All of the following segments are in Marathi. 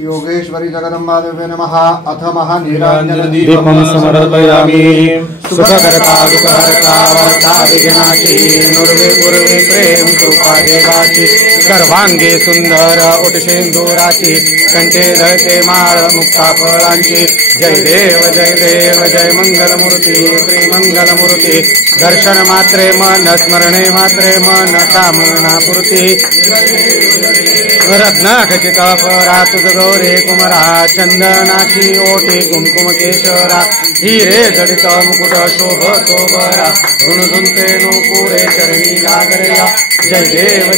योगेश्वरी जगदम्बादेव्यै नमः। अथ महानीराञ्जनदीपं समर्पयामि। सुखकर्ता दुःखहर्ता वर्ता विघ्नाची नुर्वे प्रेम कृपा देवाची सर्वांगे सुंदर उटशेंदुराची कंठे धळके माळ मुक्ता फळांची जय देव जय मंगलमूर्ती श्री मंगलमूर्ती दर्शन मात्रे मन स्मरणे मात्रे मन कामना पूर्ती रत्नाखचित फरा तुझ गौरे कुमरा चंदनाची ओटी कुंकुम केशरा हिरे जडित मुकुट शोभतो बरा ऋणधुंते नोपुरे चरणी लागल्या जय देव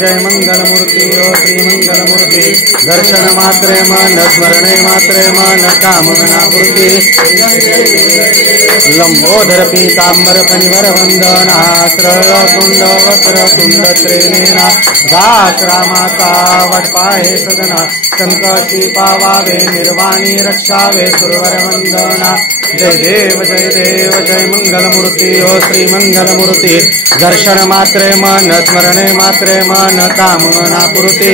जय मंगलमूर्ती ओ श्री मंगलमूर्ती दर्शन मात्रे मन स्मरणे मात्रे मन कामना पूर्ती लंबोदर पीतांबर फणिवर वंदना श्रवकुंड वक्र कुंड त्रेनेना दास रामाचा वटपाहे सदना संकटी पावावे निर्वाणी रक्षावे सुरवर वंदना जय देव जय मंगलमूर्ती ओ श्री मंगलमूर्ती दर्शन मात्रे मन स्मरणे मात्रे मन कामना पूर्ती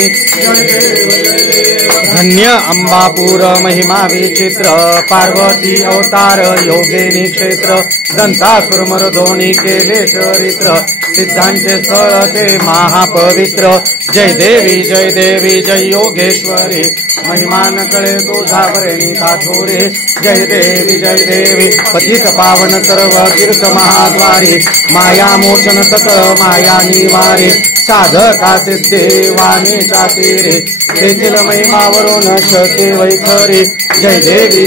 धन्य अंबापूर महिमा विचित्र पार्वती अवतार योगिनी क्षेत्र दंतासुर मर्दोनी केले चरित्र सिद्धांचे स्थळ ते महापवित्र जय देवी जय योगेश्वरी महिमान कळे तुझा वरणी काठोरे जय देवी पतित पावन सर्व तीर्थ महाद्वारे माया मोचन सत माया निवारे साधका सिद्धे वाणीच्या तीरे तेथील महिमावरून शके वैखरी जय देवी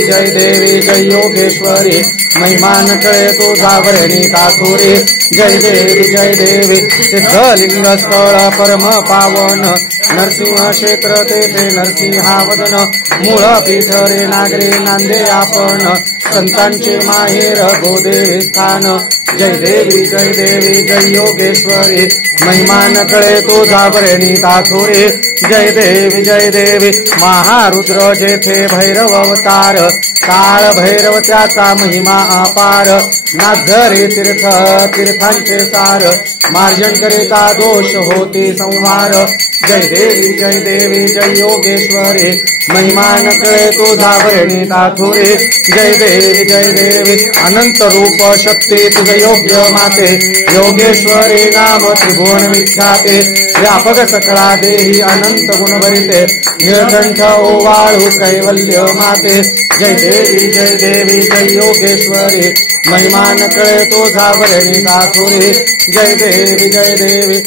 जय योगेश्वरी महिमान कळे तुझा वरणी काठोरे जय देवी सिद्धलिंग स्थळ परम पावन नरसिंह क्षेत्र तेथे नरसिंहावदन मूळ पीठ रे नागरे नांदे आपण संतांचे माहेर गोदेवी स्थान जय देवी जय योगेश्वरी महिमान कळे तुझा वरणी ताथोरे जय देवी महारुद्र जेथे भैरव अवतार काळ भैरव त्याचा महिमा अपार नाझरे तीर्थांचे सार मार्जन करिता दोष होते संहार जय देवी जय योगेश्वरी महिमान कळे तुझा वरणी ताथोरे जय देवी अनंत रूप शक्ती तुझ योग्य माते योगेश्वरी नाम त्रिभुवन विख्याते व्यापक सकळा देही अनंत गुण भरिते निळकंठ ओवाळू कैवल्य माते जय देवी जय योगेश्वरी महिमान कळे तुझा वरणी ताथोरे जय देवी